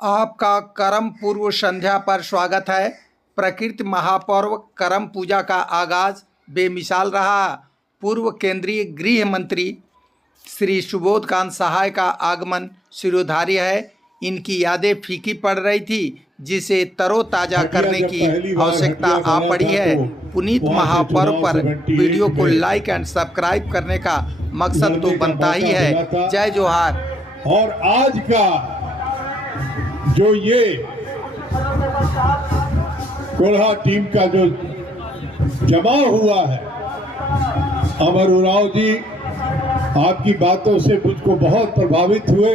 आपका करम पूर्व संध्या पर स्वागत है। प्रकृति महापर्व करम पूजा का आगाज बेमिसाल रहा। पूर्व केंद्रीय गृह मंत्री श्री सुबोध कांत सहाय का आगमन शिरोधार्य है। इनकी यादें फीकी पड़ रही थी, जिसे तरोताजा करने की आवश्यकता आ पड़ी है। पुनीत महापर्व पर वीडियो को लाइक एंड सब्सक्राइब करने का मकसद तो बनता ही है। जय जोहार। और आज का जो ये कोल्हा टीम का जो जमा हुआ है, अमर उरांव जी आपकी बातों से मुझको बहुत प्रभावित हुए,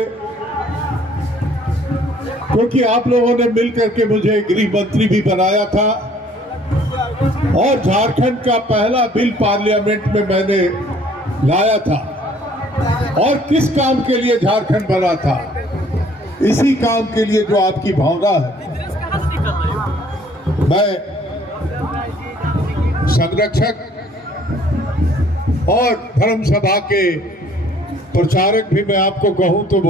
क्योंकि आप लोगों ने मिलकर के मुझे गृह मंत्री भी बनाया था और झारखंड का पहला बिल पार्लियामेंट में मैंने लाया था। और किस काम के लिए झारखंड बना था? इसी काम के लिए जो आपकी भावना है। मैं संरक्षक और धर्म सभा के प्रचारक भी मैं आपको कहूं तो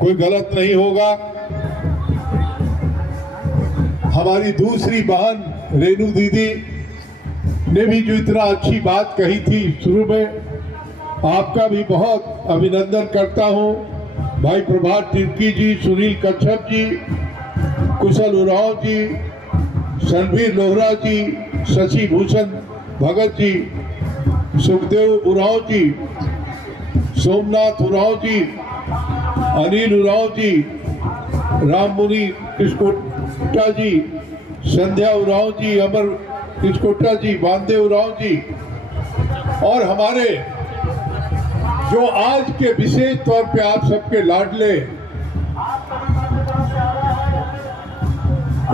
कोई गलत नहीं होगा। हमारी दूसरी बहन रेणु दीदी ने भी जो इतना अच्छी बात कही थी शुरू में, आपका भी बहुत अभिनंदन करता हूं। भाई प्रभात तिर्की जी, सुनील कच्छप जी, कुशल उरांव जी, रणवीर लोहरा जी, शशि भूषण भगत जी, सुखदेव उरांव जी, सोमनाथ उरांव जी, अनिल उरांव जी, राममुनि किस्कोटा जी, संध्या उरांव जी, अमर किस्कोटा जी, बांदे उरांव जी, और हमारे जो आज के विशेष तौर पे आप सबके लाडले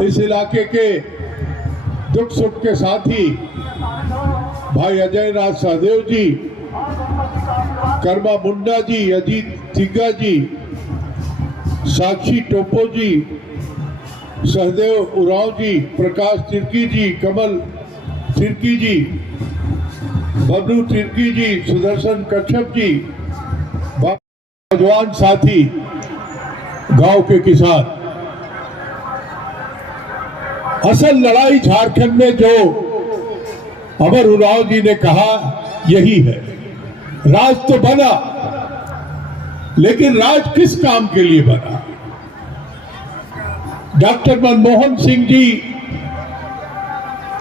इस इलाके के दुख सुख के साथी भाई अजय नाथ सहदेव जी, कर्मा मुंडा जी, अजीत तिग्गा जी, साक्षी टोपो जी, सहदेव उरांव जी, प्रकाश तिर्की जी, कमल तिर्की जी, बबलू तिर्की जी, सुदर्शन कच्छप जी, नौजवान साथी, गांव के किसान। असल लड़ाई झारखंड में जो अमर उरांव जी ने कहा यही है। राज तो बना, लेकिन राज किस काम के लिए बना? डॉक्टर मनमोहन सिंह जी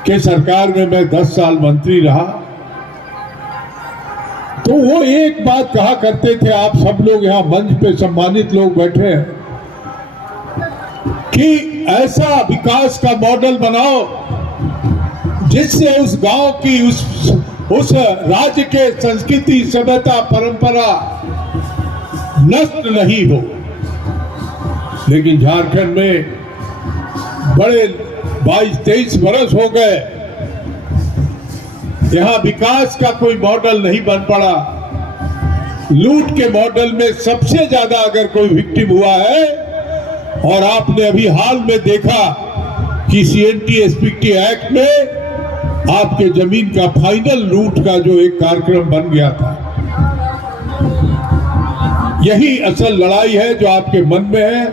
के सरकार में मैं 10 साल मंत्री रहा, तो वो एक बात कहा करते थे, आप सब लोग यहाँ मंच पे सम्मानित लोग बैठे हैं, कि ऐसा विकास का मॉडल बनाओ जिससे उस गांव की उस राज्य के संस्कृति, सभ्यता, परंपरा नष्ट नहीं हो। लेकिन झारखंड में बड़े 22-23 वर्ष हो गए, यहाँ विकास का कोई मॉडल नहीं बन पड़ा। लूट के मॉडल में सबसे ज्यादा अगर कोई विक्टिम हुआ है, और आपने अभी हाल में देखा कि CNT-SPT एक्ट में आपके जमीन का फाइनल लूट का जो एक कार्यक्रम बन गया था, यही असल लड़ाई है जो आपके मन में है।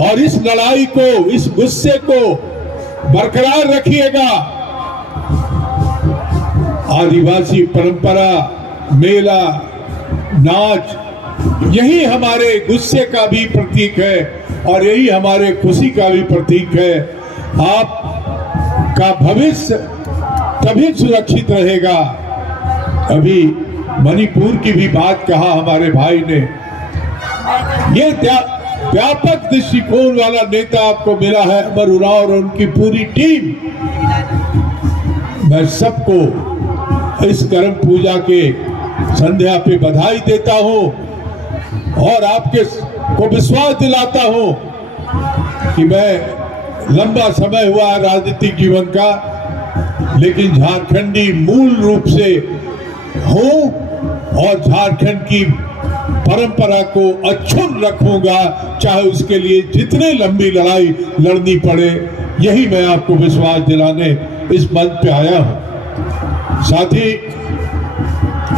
और इस लड़ाई को, इस गुस्से को बरकरार रखिएगा। आदिवासी परंपरा, मेला, नाच, यही हमारे गुस्से का भी प्रतीक है और यही हमारे खुशी का भी प्रतीक है। आपका भविष्य तभी सुरक्षित रहेगा। अभी मणिपुर की भी बात कहा हमारे भाई ने। ये व्यापक दृष्टिकोण वाला नेता आपको मिला है, अमर उरांव और उनकी पूरी टीम। मैं सबको इस करम पूजा के संध्या पे बधाई देता हूं और आपके को विश्वास दिलाता हूं कि मैं लंबा समय हुआ राजनीतिक जीवन का, लेकिन झारखंडी मूल रूप से हूं और झारखंड की परंपरा को अक्षुण्ण रखूंगा, चाहे उसके लिए जितने लंबी लड़ाई लड़नी पड़े। यही मैं आपको विश्वास दिलाने इस मंच पे आया हूं। साथ ही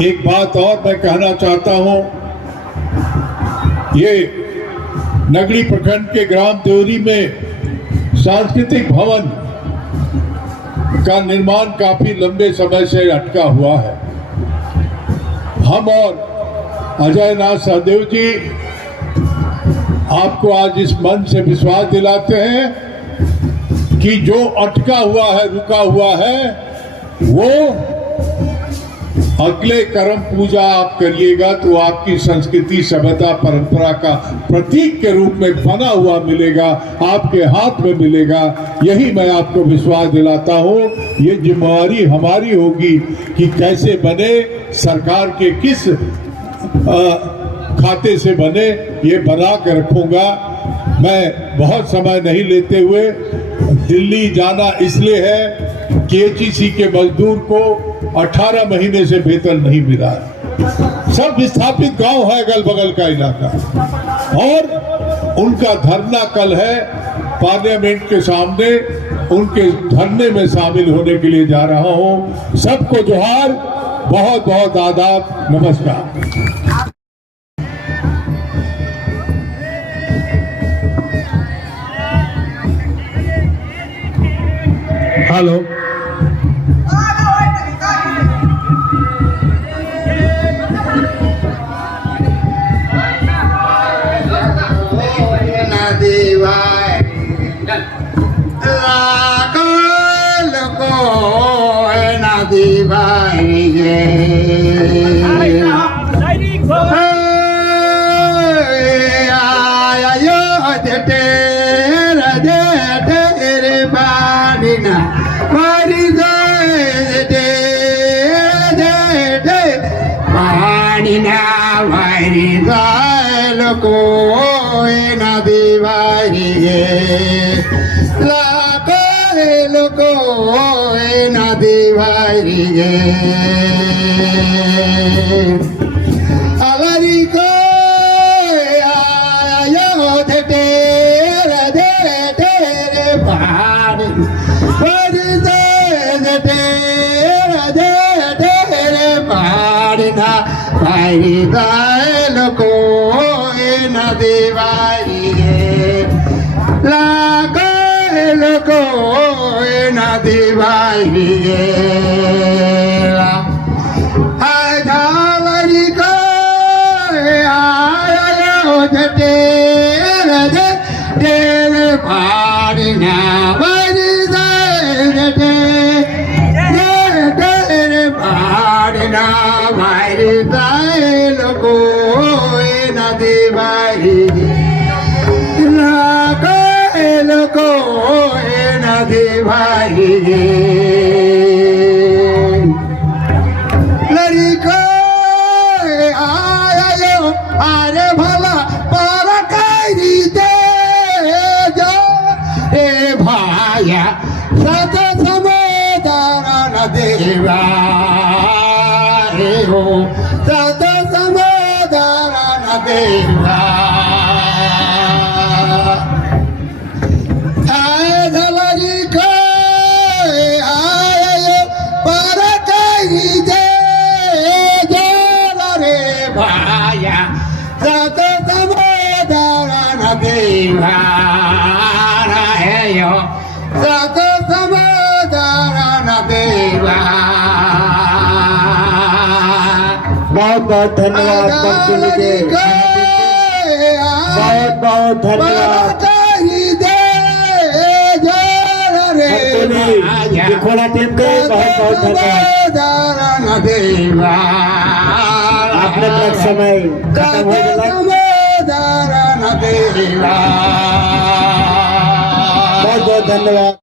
एक बात और मैं कहना चाहता हूं ये नगड़ी प्रखंड के ग्राम देवरी में सांस्कृतिक भवन का निर्माण काफी लंबे समय से अटका हुआ है। हम और अजय नाथ सहदेव जी आपको आज इस मंच से विश्वास दिलाते हैं कि जो अटका हुआ है, रुका हुआ है, वो अगले करम पूजा आप करिएगा तो आपकी संस्कृति, सभ्यता, परंपरा का प्रतीक के रूप में बना हुआ मिलेगा, आपके हाथ में मिलेगा। यही मैं आपको विश्वास दिलाता हूँ। ये जिम्मेवारी हमारी होगी कि कैसे बने, सरकार के किस खाते से बने, ये बना कर रखूंगा। मैं बहुत समय नहीं लेते हुए दिल्ली जाना इसलिए है कि KHEC के मजदूर को 18 महीने से वेतन नहीं मिला। सब विस्थापित गांव है अगल बगल का इलाका, और उनका धरना कल है पार्लियामेंट के सामने। उनके धरने में शामिल होने के लिए जा रहा हूं। सबको जोहार, बहुत बहुत आदाब, नमस्कार। हेलो, बहुत बहुत धन्यवाद। बहुत बहुत धन्यवाद। खोला टीम के बहुत बहुत धन्यवाद। आपने अपना समय खत्म हो गया। बहुत बहुत धन्यवाद।